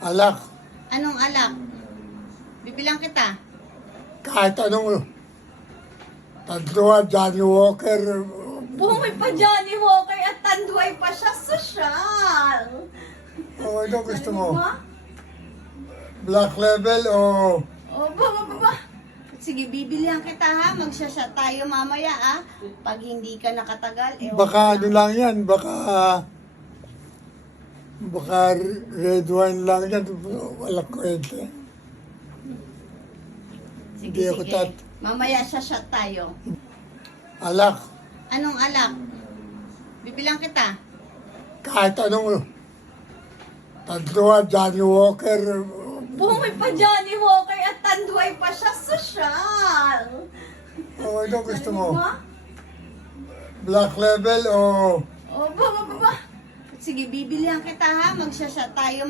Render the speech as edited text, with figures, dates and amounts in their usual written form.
Alak. Anong alak? Bibilang kita. Kahit anong Tadluan, Johnny Walker. Bumoy pa Johnny Walker at tanduay pa siya. Sosyal! Ano gusto mo? Ba? Black Label o Oh, ba. Sige, bibilihan kita ha. Magsashot tayo mamaya ha. Pag hindi ka nakatagal, baka ano lang yan, baka red wine lang yan, walang kwenta. Sige, Hindi ako sige. Mamaya shot tayo. Alak. Anong alak? Bibilang kita. Kahit anong Tadluan, Johnny Walker. Bumoy pa Johnny Walker at tanduay pa siya. Sosyal! Ano gusto mo? Ba? Black Label o Oh, ba. Sige, bibilihan kita ha. Magsashot tayo